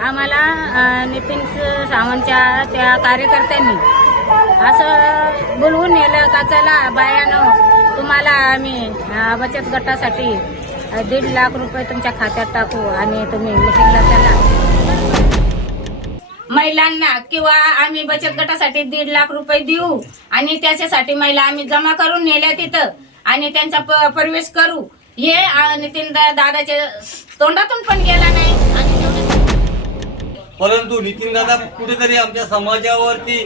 आम्हाला नितीन सावंतच्या त्या कार्यकर्त्यांनी असं बोलवून नेलं का चला बायानं तुम्हाला आम्ही बचत गटासाठी दीड लाख रुपये तुमच्या खात्यात टाकू आणि तुम्ही मिटिंगला चला. महिलांना किंवा आम्ही बचत गटासाठी दीड लाख रुपये देऊ आणि त्याच्यासाठी महिला आम्ही जमा करून नेल्या तिथं आणि त्यांचा प- प्रवेश करू. हे नितीन दा- दादाच्या तोंडातून पण गेला नाही. आणि परंतु नितीनदादा कुठेतरी आमच्या समाजावरती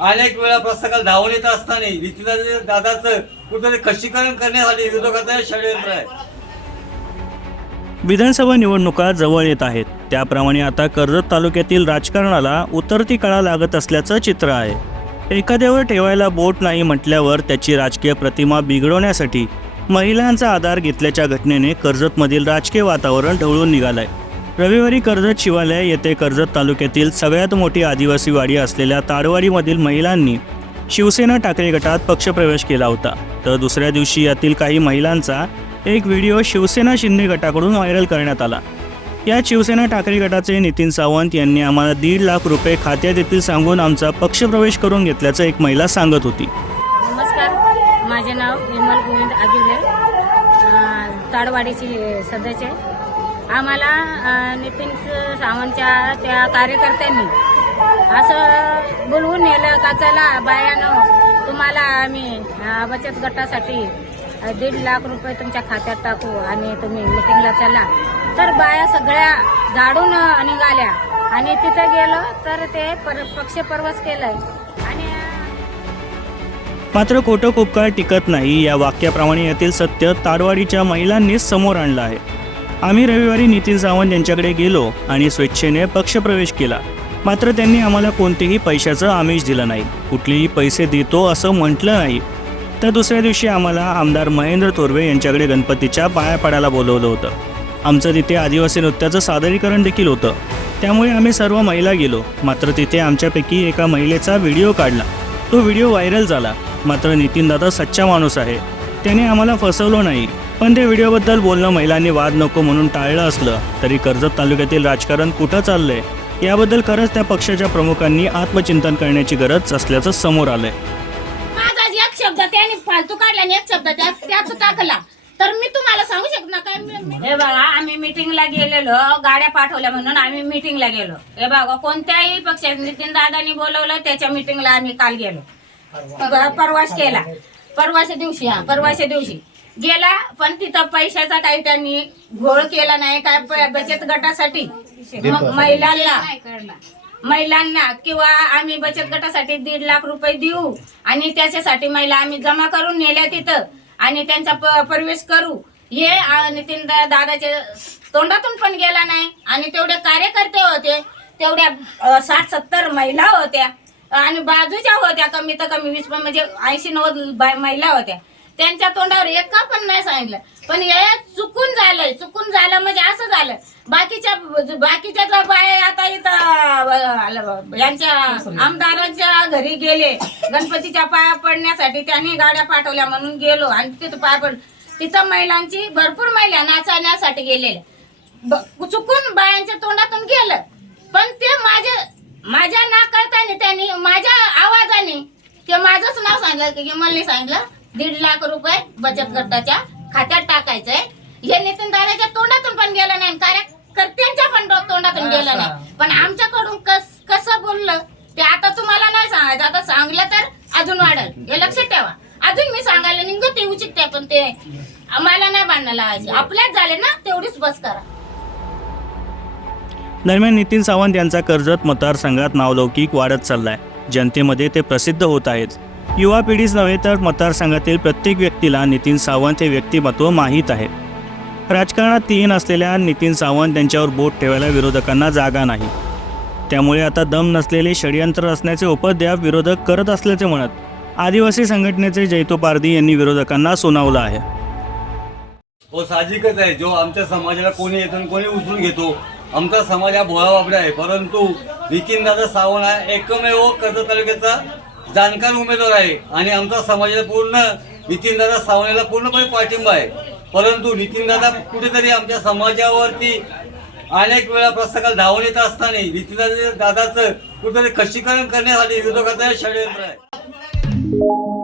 अनेक वेळा प्रसंगाला धावून येत असताना नितीन दादाचं कुठेतरी खच्चीकरण करण्यासाठी विरोधकाचं षडयंत्र आहे. विधानसभा निवडणुका जवळ येत आहेत. त्याप्रमाणे आता कर्जत तालुक्यातील राजकारणाला उतरती कळा लागत असल्याचं चित्र आहे. एखाद्यावर ठेवायला बोट नाही म्हटल्यावर त्याची राजकीय प्रतिमा बिघडवण्यासाठी महिलांचा आधार घेतल्याच्या घटनेने कर्जतमधील राजकीय वातावरण ढवळून निघालंय. रविवारी कर्जत शिवालय येथे कर्जत तालुक्यातील सगळ्यात मोठी आदिवासी वाडी असलेल्या ताडवाडीमधील महिलांनी शिवसेना ठाकरे गटात पक्षप्रवेश केला होता. तर दुसऱ्या दिवशी यातील काही महिलांचा एक व्हिडिओ शिवसेना शिंदे गटाकडून व्हायरल करण्यात आला. या शिवसेना ठाकरे गटाचे नितीन सावंत यांनी आम्हाला दीड लाख रुपये खात्यात येतील सांगून आमचा पक्षप्रवेश करून घेतल्याचं एक महिला सांगत होती. नमस्कार. माझे नाव विमल गोविंद आगिले ताडवाडीची सदस्य आहे. आम्हाला नितीन सावंतच्या त्या कार्यकर्त्यांनी असं बोलवून नेलं का चला बायानं हो. तुम्हाला आम्ही बचत गटासाठी दीड लाख रुपये तुमच्या खात्यात टाकू आणि तुम्ही मिटिंगला चला. तर बाया सगळ्या झाडून निघाल्या आणि तिथं गेलो तर ते पर पक्षप्रवास केलंय. आणि मात्र खोटं खूप काळ टिकत नाही. या वाक्याप्रमाणे यातील सत्य ताडवाडीच्या महिलांनीच समोर आणलं आहे. आम्ही रविवारी नितीन सावंत यांच्याकडे गेलो आणि स्वेच्छेने पक्षप्रवेश केला. मात्र त्यांनी आम्हाला कोणतेही पैशाचं आमिष दिलं नाही. कुठलेही पैसे देतो असं म्हटलं नाही. तर दुसऱ्या दिवशी आम्हाला आमदार महेंद्र तोरवे यांच्याकडे गणपतीच्या पाया पडायला बोलवलं होतं. आमचं तिथे आदिवासी नृत्याचं सादरीकरण देखील होतं. त्यामुळे आम्ही सर्व महिला गेलो. मात्र तिथे आमच्यापैकी एका महिलेचा व्हिडिओ काढला. तो व्हिडिओ व्हायरल झाला. मात्र नितीनदादा सच्चा माणूस आहे. त्याने आम्हाला फसवलं नाही. पण त्या व्हिडिओबद्दल बोलणं महिलांनी वाद नको म्हणून टाळलं असलं तरी कर्जत तालुक्यातील राजकारण कुठं चाललंय? याबद्दल खरंच त्या पक्षाच्या प्रमुखांनी आत्मचिंतन करण्याची गरज असल्याचं समोर आलंय. शब्द त्याने फालतू काढला आणि एक शब्द त्या त्याच टाकला. तर मी तुम्हाला सांगू शकत ना काय मी- मी- हे बघा आम्ही मिटिंगला गेलेलो गाड्या पाठवल्या म्हणून आम्ही मिटिंगला गेलो. हे बघा कोणत्याही पक्षात नितीन दादानी बोलवलं त्याच्या मिटिंगला आम्ही काल गेलो. प- परवास केला. परवाच्या दिवशी हा परवाच्या दिवशी. गेला पण तिथं पैशाचा काही त्यांनी घोळ केला नाही काय प- बचत गटासाठी. मग महिलांना महिलांना किंवा आम्ही बचत गटासाठी दीड लाख रुपये देऊ आणि त्याच्यासाठी महिला आम्ही जमा करून नेल्या तिथं आणि त्यांचा प- प्रवेश करू. हे नितीन दादाच्या तोंडातून पण गेला नाही. आणि तेवढे कार्यकर्ते होते तेवढ्या साठ सत्तर महिला होत्या. आणि बाजूच्या होत्या कमी तर कमी वीस म्हणजे ऐंशी नव्वद बाय- महिला होत्या. त्यांच्या तोंडावर एका पण नाही सांगितलं. पण हे चुकून झालंय चुकून झालं म्हणजे असं झालं. बाकीच्या बाकीच्या ज्या बाया आता इथं यांच्या आमदारांच्या घरी गेले. गणपतीच्या पाया पडण्यासाठी त्यांनी गाड्या पाठवल्या म्हणून गेलो आणि तिथं पाया पड तिथं महिलांची भरपूर महिला नाचण्यासाठी गेलेल्या. ब- चुकून बायांच्या तोंडातून गेलं. पण ते माझ्या माझ्या नाकारताने त्यांनी माझ्या आवाजाने ते माझंच नाव सांगितलं की मला सांगितलं दीड लाख रुपये बचत गटाच्या खात्यात टाकायचंय. हे नितीन दादाच्या तोंडातून पण गेलं नाही कार्यकर्त्यांच्या पण तोंडातून गेलं नाही. पण आमच्याकडून कस कसं बोललं ते आता तुम्हाला नाही सांगायचं. आता सांगलं तर अजून वाढल. हे लक्षात ठेवा. अजून मी सांगायला निघतो ते उचित आहे पण ते आम्हाला नाही बांधणं लावायचे. आपल्याच झाले ना तेवढीच बस करा. दरम्यान नितीन सावंत यांचा कर्जत मतदारसंघात नावलौकिक वाढत चाललाय. जनतेमध्ये ते प्रसिद्ध होत आहेत. युवा पिढीच नव्हे तर मतदारसंघातील प्रत्येक व्यक्तीला नितीन सावंत हे व्यक्तिमत्व माहीत आहे. राजकारणात तीन असलेल्या नितीन सावंत यांच्यावर बोट ठेवायला विरोधकांना जागा नाही. त्यामुळे आता दम नसलेले षडयंत्र असण्याचे उपद्व्याप विरोधक करत असल्याचे म्हणत आदिवासी संघटनेचे जैतो पारधी यांनी विरोधकांना सुनावलं आहे. हो साहजिकच आहे. जो आमच्या समाजाला कोणी येतो आणि कोणी उचलून घेतो आमचा समाज हा भोळा वापरा आहे. परंतु नितीनदादा सावंत हा एकमेव कर्ज तालुक्याचा जाणकार उमेदवार आहे आणि आमचा समाजाला पूर्ण नितीनदादा सावनेला पूर्णपणे पाठिंबा आहे. परंतु नितीनदादा कुठेतरी आमच्या समाजावरती अनेक वेळा प्रसंगाला धावून येत असताना नितीनदादा दादाचं कुठेतरी खशीकरण करण्यासाठी विरोधकाचं षडयंत्र आहे.